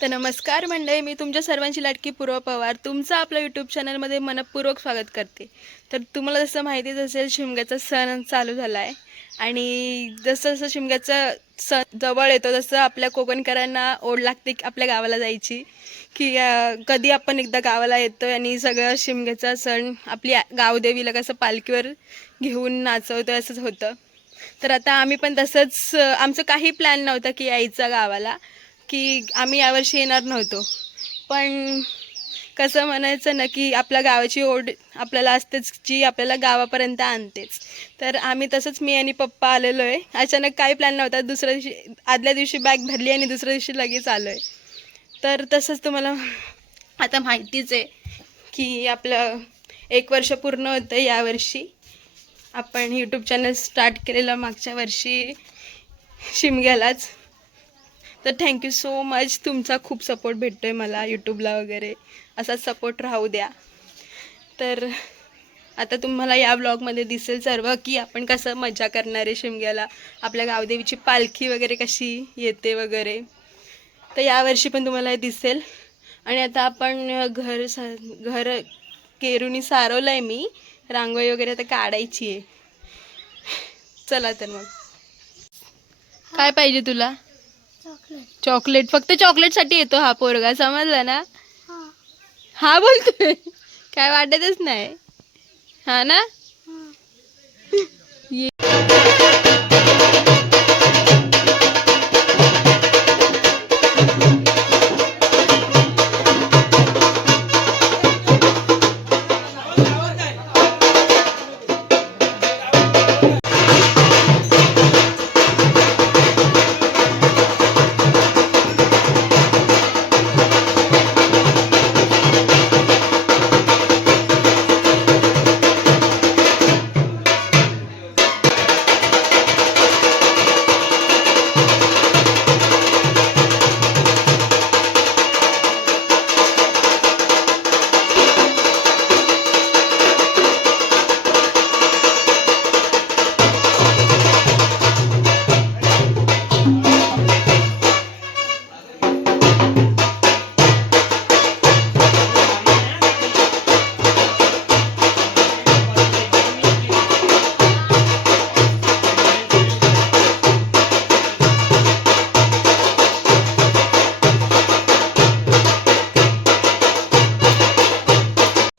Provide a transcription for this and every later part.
तर नमस्कार मंडळी, मी तुमच्या सर्वांची लाडकी पूर्व पवार तुमचं आपल्या यूट्यूब चॅनलमध्ये मनपूर्वक स्वागत करते. तर तुम्हाला जसं माहितीच असेल, शिमग्याचा सण चालू झाला आहे आणि जसं जसं शिमग्याचा सण जवळ येतो तसं आपल्या कोकणकरांना ओढ लागते आपल्या गावाला जायची, की कधी आपण एकदा गावाला येतो आणि सगळं शिमग्याचा सण आपली गावदेवीला कसं पालखीवर घेऊन नाचवतो असंच होतं. तर आता आम्ही पण तसंच, आमचं काही प्लॅन नव्हता की यायचा गावाला, की आम्ही यावर्षी येणार नव्हतो. पण कसं म्हणायचं ना, की आपल्या गावाची ओढ आपल्याला असतेच, जी आपल्याला गावापर्यंत आणतेच. तर आम्ही तसंच, मी आणि पप्पा आलेलो आहे. अचानक काही प्लॅन नव्हता. दुसऱ्या दिवशी, आदल्या दिवशी बॅग भरली आणि दुसऱ्या दिवशी लगेच आलो आहे. तर तसंच तुम्हाला आता माहितीच आहे की आपलं 1 वर्ष पूर्ण होतं यावर्षी. आपण यूट्यूब चॅनल स्टार्ट केलेलं मागच्या वर्षी शिमग्यालाच. तर थँक्यू सो मच. तुमचा खूप सपोर्ट भेटतो आहे मला यूट्यूबला वगैरे. असाच सपोर्ट राहू द्या. तर आता तुम्हाला या ब्लॉगमध्ये दिसेल सर्व, की आपण कसं मजा करणार आहे शिमग्याला, आपल्या गावदेवीची पालखी वगैरे कशी येते वगैरे. तर यावर्षी पण तुम्हाला हे दिसेल. आणि आता आपण घर केरुनी सारवलं आहे मी. रांगोळी वगैरे आता काढायची आहे. चला तर मग. काय पाहिजे तुला? चॉकलेट. फक्त चॉकलेटसाठी येतो हा पोरगा, समजला ना? हा बोलतोय, काय वाटतच नाही. हा ना?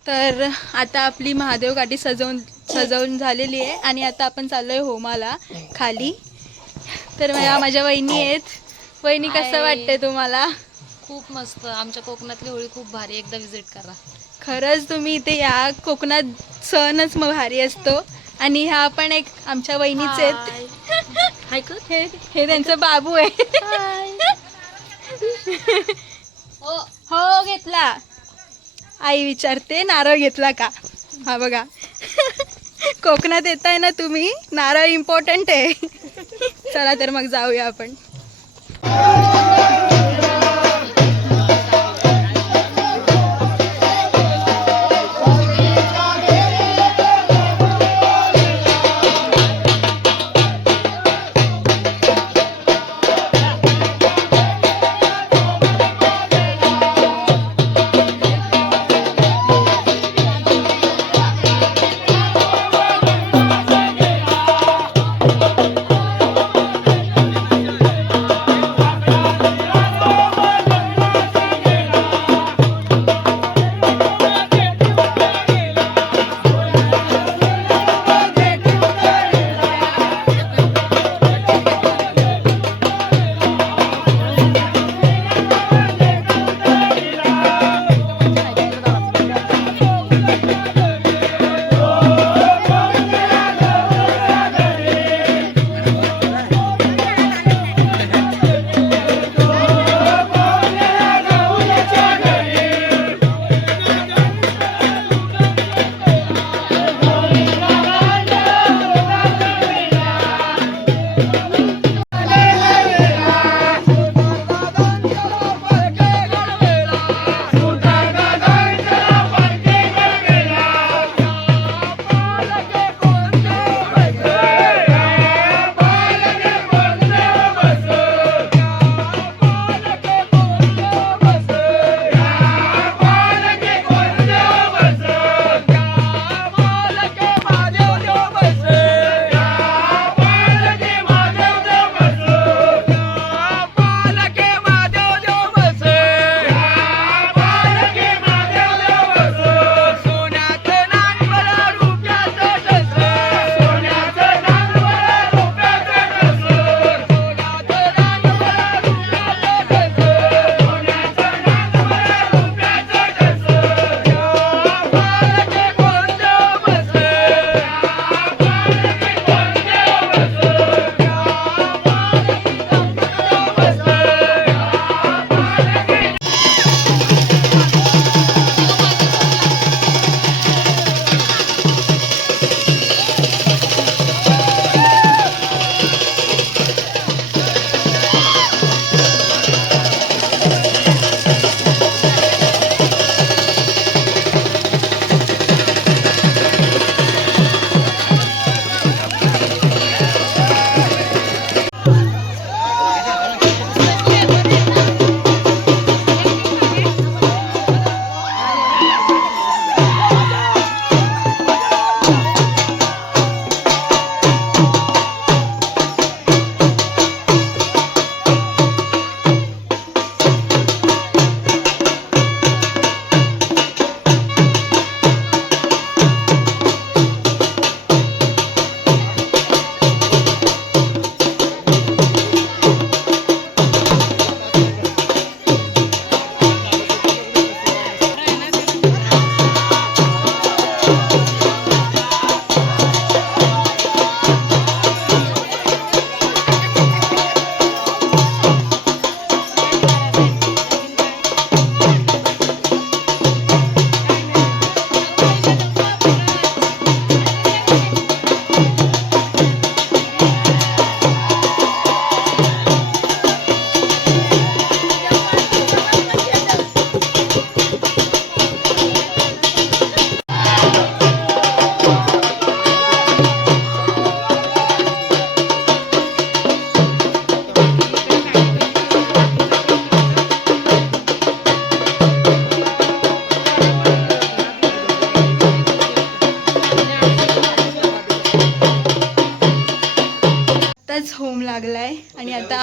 तर आता आपली महादेव गाठी सजवून झालेली आहे आणि आता आपण चाललोय होमाला खाली. तर माझ्या वहिनी आहेत. वहिनी, कसं वाटतंय तुम्हाला? खूप मस्त. आमच्या कोकणातली होळी खूप भारी. एकदा विजिट करा. खरंच तुम्ही इथे या. कोकणात सणच मग भारी असतो. आणि ह्या पण एक आमच्या वहिनीच आहेत. हे त्यांचं बाबू आहे. हो, घेतला. आई विचारते नारळ घेतला का. हा बघा, कोकणात येताय ना तुम्ही, नारळ इम्पॉर्टंट आहे. चला तर मग जाऊया आपण.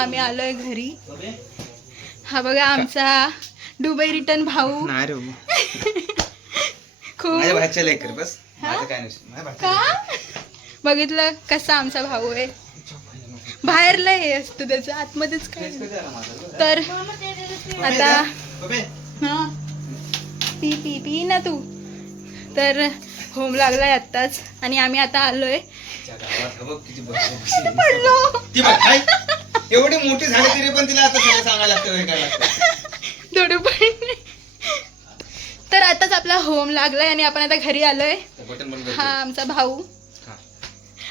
आम्ही आलोय घरी. हा बघा आमचा दुबई रिटर्न भाऊ. नाही रे बाबा. खूप माझ्या भाच्या लेकर बस. हा? माझं काय नसतं. माझ्या का भाच्या बघितलं कसा आमचा भाऊ आहे. बाहेरला हे असतं त्याचं, आतमध्येच काय नाही. तर आता हा पी पी पी ना तू. तर होम लागलाय आत्ताच आणि आम्ही आता आलोय. पडलो. ती बघ, काय? एवढी मोठी झाली तरी पण तिला आता सगळं सांगायला लागतं, हे काय लागतं. थोडं पण. तर आताच आपला होम लागलाय आणि आपण आता घरी आलोय. बटन बंद हा करतो. आमचा भाऊ. हा.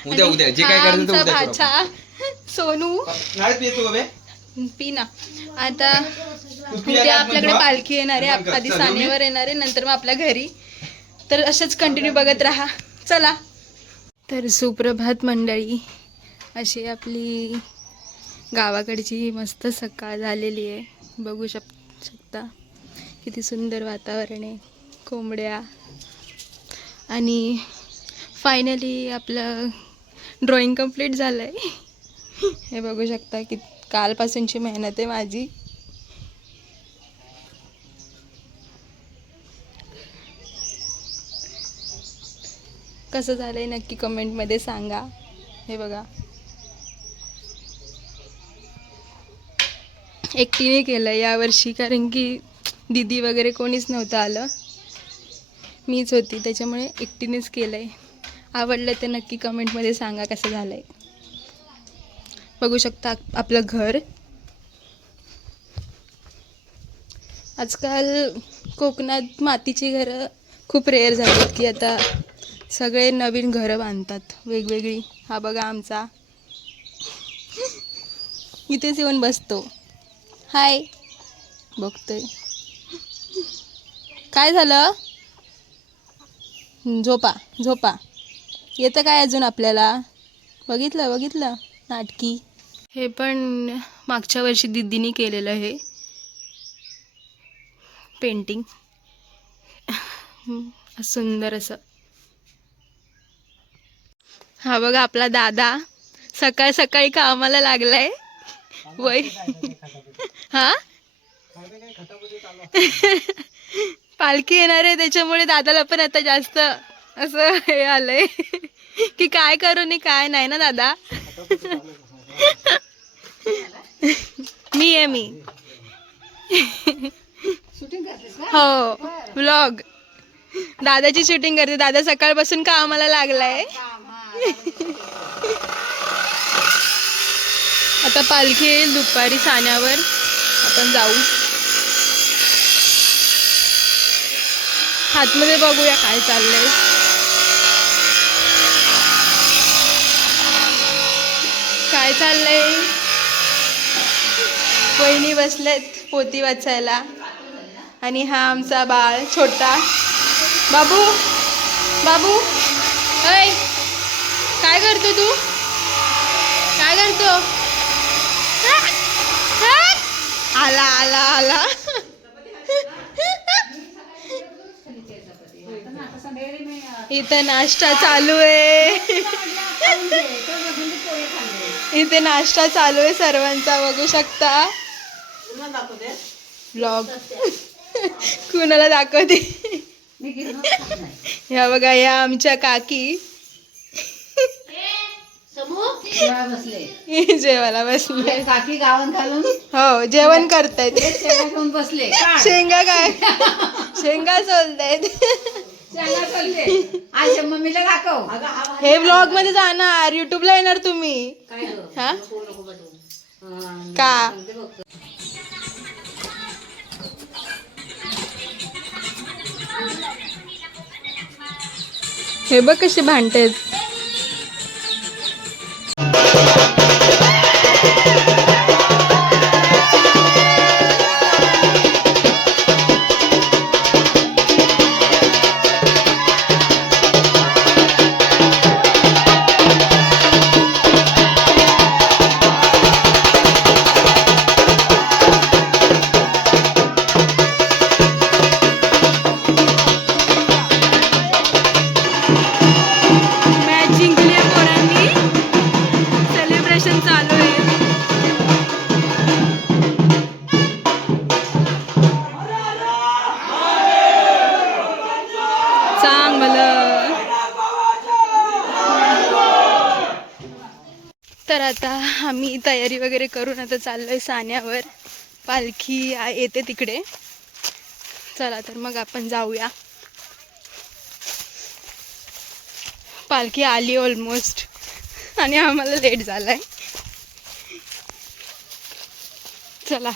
उद्या उद्या जे हा काय करायचं ते आमचा उद्या करू भाचा आपण. सोनू. नाही पितो बाबे. पी ना. आता तू पी उद्या आणि आपल्याकडे आतमध्ये पालखी येणार आहे. बंद कर. आधी चल, सानेवर येणार आहे, नंतर मग आपल्या घरी. तर असेच कंटिन्यू बघत राहा. चला. तर सुप्रभात मंडळी. अशी आपली गावाकडची मस्त सकाळ झालेली आहे. बघू शकता किती सुंदर वातावरण आहे. कोंबड्या आणि फायनली आपलं ड्रॉइंग कंप्लीट झालं आहे. हे बघू शकता की कालपासूनची मेहनत आहे माझी. कसं झालंय नक्की कमेंटमध्ये सांगा. हे बघा एकटीने केलं यावर्षी, कारण की दीदी वगैरे कोणीच नव्हतं आलं, मीच होती, त्याच्यामुळे एकटीनेच केलं आहे. आवडलं तर नक्की कमेंटमध्ये सांगा कसं झालं आहे. बघू शकता आपलं घर. आजकाल कोकणात मातीची घरं खूप रेअर झालीत, की आता सगळे नवीन घरं बांधतात वेगवेगळी. हा बघा आमचा इथेच येऊन बसतो. हाय बघतोय. काय झालं? झोपा झोपा. येतं काय अजून आपल्याला? बघितलं बघितलं नाटकी. हे पण मागच्या वर्षी दीदीनी केलेलं हे पेंटिंग. सुंदर असं. हा बघा आपला दादा सकाळ सकाळी कामाला लागलाय. वय हा पालखी येणार आहे, त्याच्यामुळे दादाला पण आता जास्त असं हे आलंय की काय करू आणि काय नाही ना दादा. मी आहे मी. हो व्लॉग. दादाची शूटिंग करते. दादा सकाळपासून कामाला लागलाय. आता पालखी येईल दुपारी साण्यावर, आपण जाऊ. आतमध्ये बघूया काय चाललंय. काय चाललंय. वहिनी बसलेत पोती वाचायला आणि हा आमचा बाळ छोटा बाबू. बाबू अय काय करतो तू? काय करतो? आला आला आला. इथं नाश्ता चालू आहे. इथे नाश्ता चालू आहे सर्वांचा, बघू शकता. ब्लॉग कुणाला दाखवते. ह्या बघा या आमच्या काकी जेवायला बसले. काकी गावन घालून हो जेवण करतायत. शेंगा घेऊन बसले. शेंगा काय शेंगा सोलतायत. शेंगा सोलते. आज मम्मीला दाखव. हे व्लॉग मध्ये जाणार, युट्यूबला येणार तुम्ही. हा का हे बघ कसे भांडतेत. आम्ही तयारी वगैरे करून आता चाललोय साण्यावर. पालखी येते तिकडे. चला तर मग आपण जाऊया. पालखी आली ऑलमोस्ट आणि आम्हाला लेट झालाय. चला.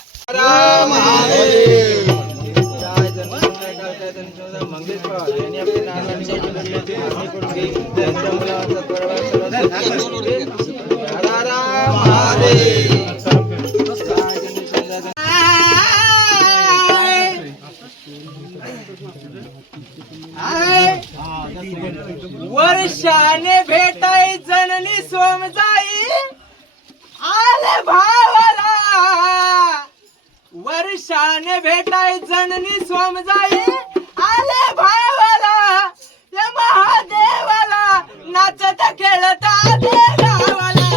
वर्षाने भेटाय जननी सोमजाई आले भावाला. वर्षाने भेटाय जननी सोमजाई आले भावाला. या महादेवाला नाचत खेळत आले गावाला.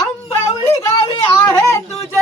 आंबावली गावी आहे तुझे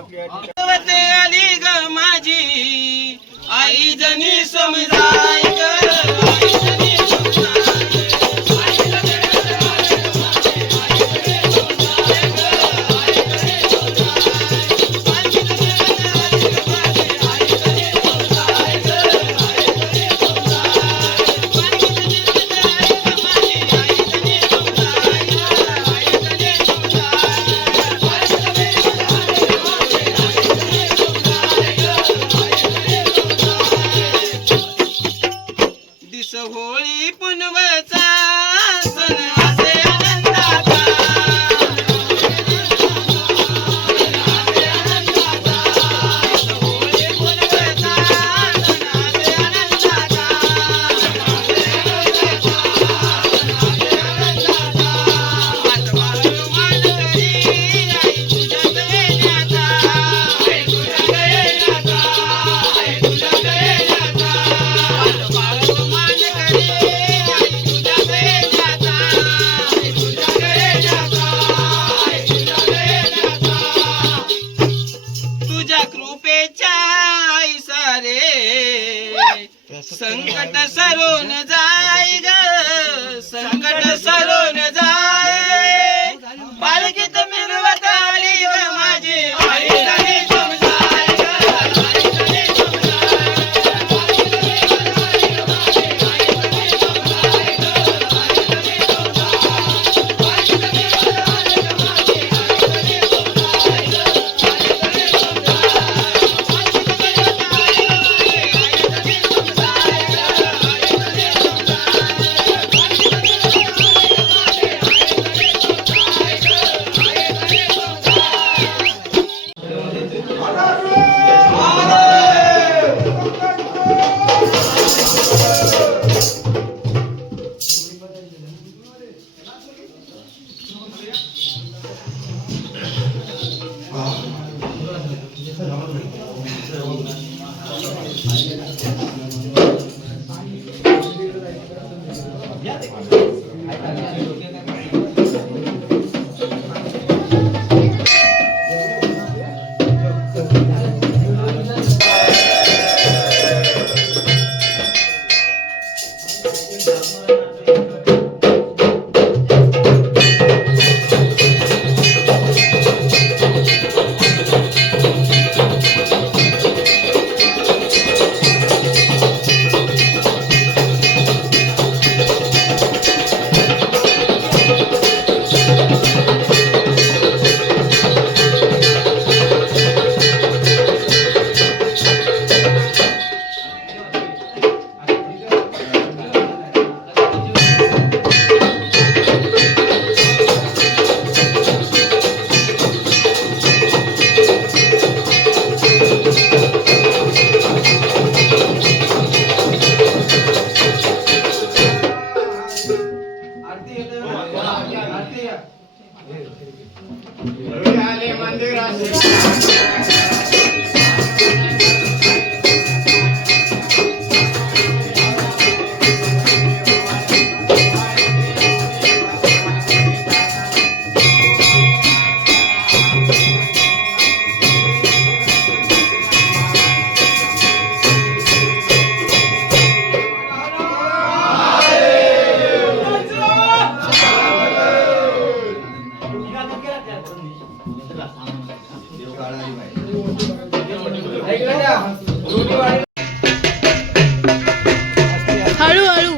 भगवते आली ग माझी आई जनी समजाय ग आई जनी दिस होळी पुनवचा सण असे आनंदाचा होळी पुनवचा सण असे आनंदाचा आत्मारू मान करी आई तुझ्या गळ्याचा आई तुझ्या गळ्याचा आई तुझ्या गळ्याचा आत्मारू मान करी आई तुझ्या गळ्याचा आई तुझ्या गळ्याचा आई तुझ्या गळ्याचा तुझ्या कृपेच्या आई सारे संकट सरून जाय ग संकट सरून जाय पालखीत मिरवत आली ग माझी आई जनी समजाय ग आई जनी हळूहळू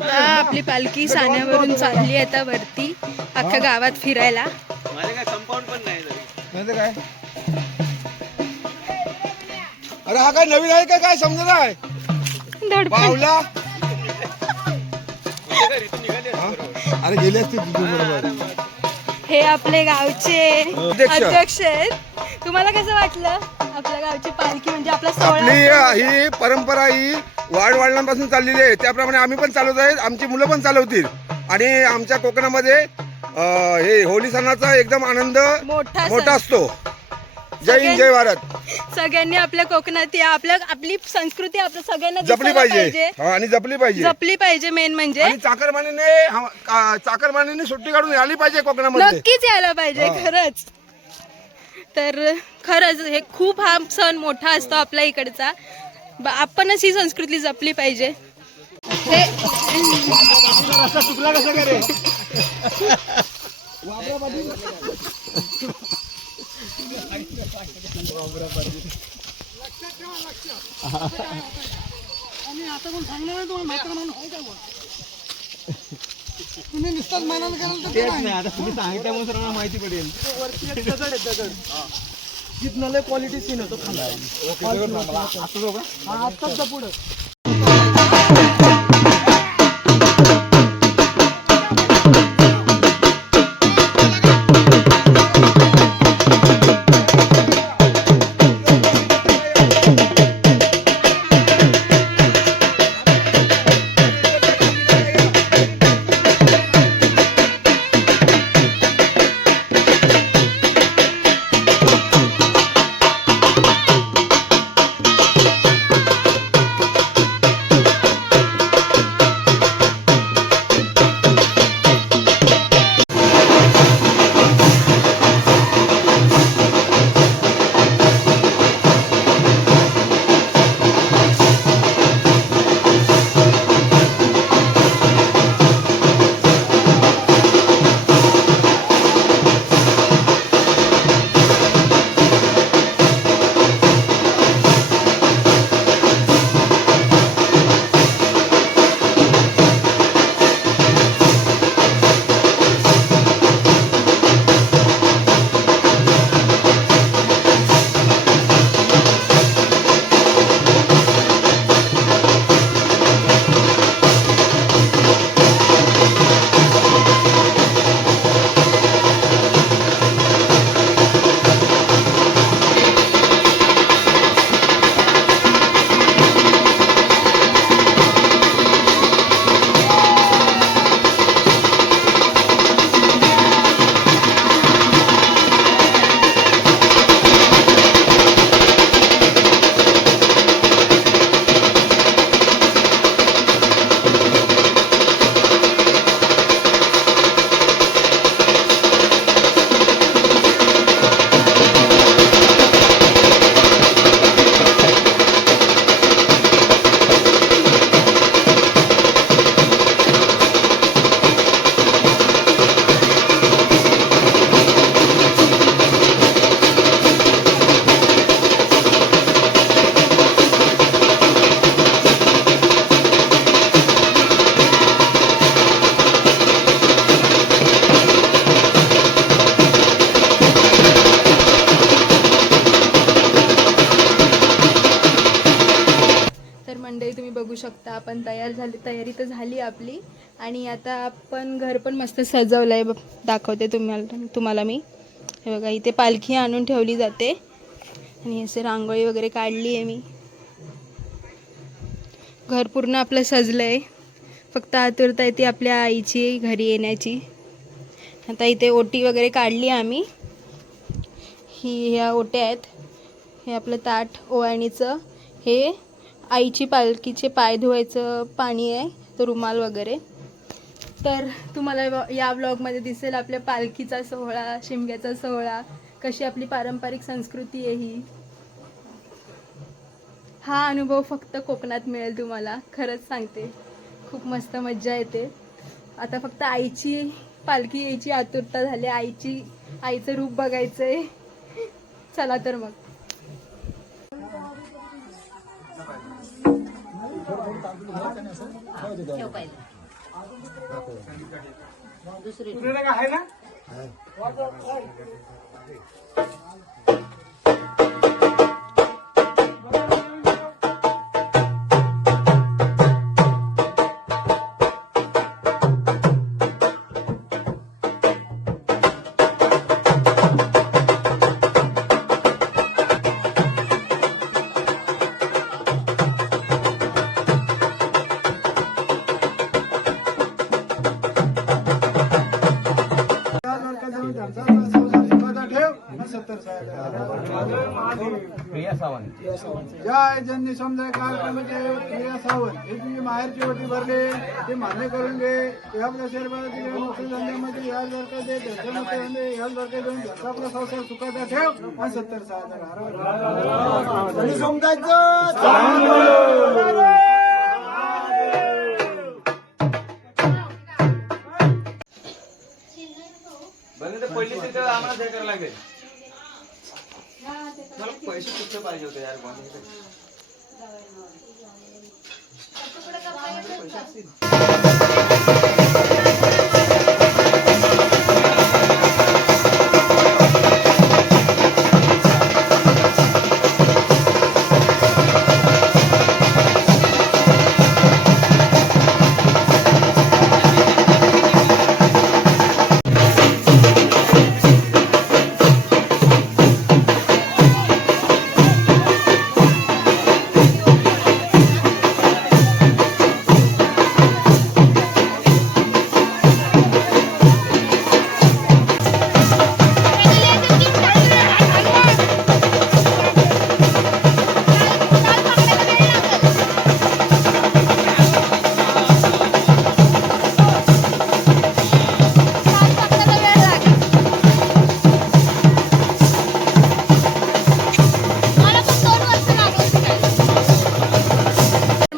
आपली पालखी साण्यावरून चालली आता वरती अख्ख्या गावात फिरायला. माझे काय कंपाऊंड पण नाही तरी काय अरे हा काय नवीन आहे का काय समजत आहे धडपड. पावला अरे गेले असते बरोबर. हे आपले गावचे अध्यक्ष. अध्यक्ष आहेत. तुम्हाला कसं वाटलं आपल्या गावची पालखी म्हणजे आपला आपली सोहळा? ही परंपरा ही वाढवडिलांपासून चाललेली आहे, त्याप्रमाणे आम्ही पण चालवत आहेत, आमची मुलं पण चालवतील. आणि आमच्या कोकणामध्ये हे होळी सणाचा एकदम आनंद मोठा मोठा सण. असतो. जय हिंद जय भारत. सगळ्यांनी आपल्या कोकणात या आपली संस्कृती आपल्या सगळ्यांना जपली दिसायला पाहिजे हा, आणि जपली पाहिजे. जपली पाहिजे मेन म्हणजे. आणि चाकरमानीने सुट्टी काढून आली पाहिजे कोकणामध्ये. नक्कीच यायला पाहिजे हा. खरंच. तर खरंच हे खूप हा सण मोठा असतो आपल्या इकडचा. आपणच ही संस्कृती जपली पाहिजे. हे चुकला कसं करे. माहिती पडेल. जिथनं क्वालिटी सीन होतो आताच पुढं. बघू शकता आपण तयारी तर झाली आपली. आणि आता आपण घर पण मस्त सजवलं आहे. दाखवते तुम्हाला मी. हे बघा इथे पालखी आणून ठेवली जाते आणि असे रांगोळी वगैरे काढली आहे मी. घर पूर्ण आपलं सजलं आहे. फक्त आतुरता येते आपल्या आईची घरी येण्याची. आता इथे ओटी वगैरे काढली आम्ही. ह्या ओट्या आहेत. हे आपलं ताट ओवाळणीचं. हे आईची पालखीचे पाय धुवायचं पाणी आहे, तो रुमाल वगैरे. तर तुम्हाला या व्लॉगमध्ये दिसेल आपल्या पालखीचा सोहळा, शिमग्याचा सोहळा, कशी आपली पारंपरिक संस्कृती आहे ही. हा अनुभव फक्त कोकणात मिळेल तुम्हाला, खरंच सांगते. खूप मस्त मज्जा येते. आता फक्त आईची पालखी यायची आतुरता झाली. आईचं रूप बघायचं आहे. चला तर मग. दुसरी आहे ना. जय जननी समुदाय कार्यक्रमाचे प्रिया सावंत हे तुम्ही माहेरची ओटी भरले ते मान्य करून घे या आपल्या शरीरामध्ये नोकरी धंद्यामध्ये या दरकार दे धंद्यामध्ये या दरकार देऊन त्यांचा आपला संसार सुखाचा ठेव आणि 70,000 समुदायाचं पहिली तिथं आम्हाला हे करायला लागेल मला पैसे कुठे पाहिजे होते यार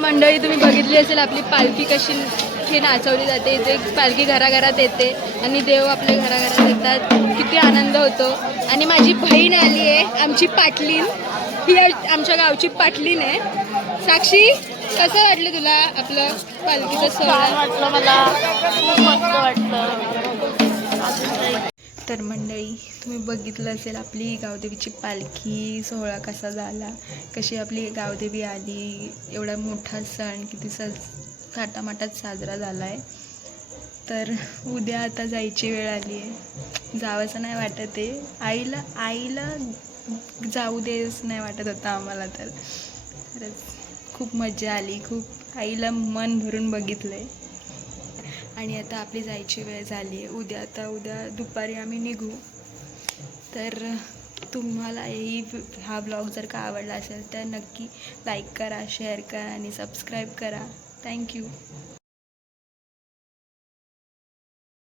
मंडळी तुम्ही बघितली असेल आपली पालखी कशी हे नाचवली जाते. इथे पालखी घराघरात येते आणि देव आपल्या घराघरात येतात. किती आनंद होतो. आणि माझी बहीण आली आहे, आमची पाटलीन, ही आमच्या गावची पाटलीन आहे. साक्षी, कसं वाटलं तुला आपलं पालखीचं सोहळा? वाटलं मला खूप मस्त वाटलं. तर मंडळी तुम्ही बघितलं असेल आपली गावदेवीची पालखी सोहळा कसा झाला, कशी आपली गावदेवी आली. एवढा मोठा सण किती थाटामाटात साजरा झाला आहे. तर उद्या आता जायची वेळ आली आहे. जावंसं नाही वाटत आहे. आईला जाऊ देच नाही वाटत होता आम्हाला. तर खरंच खूप मजा आली. खूप आईला मन भरून बघितलं आहे. आणि आता आपली जायची वेळ झाली आहे. उद्या दुपारी आम्ही निघू. तर तुम्हाला हा ब्लॉग जर का आवडला असेल तर नक्की लाईक करा, शेअर करा आणि सबस्क्राईब करा. थँक्यू.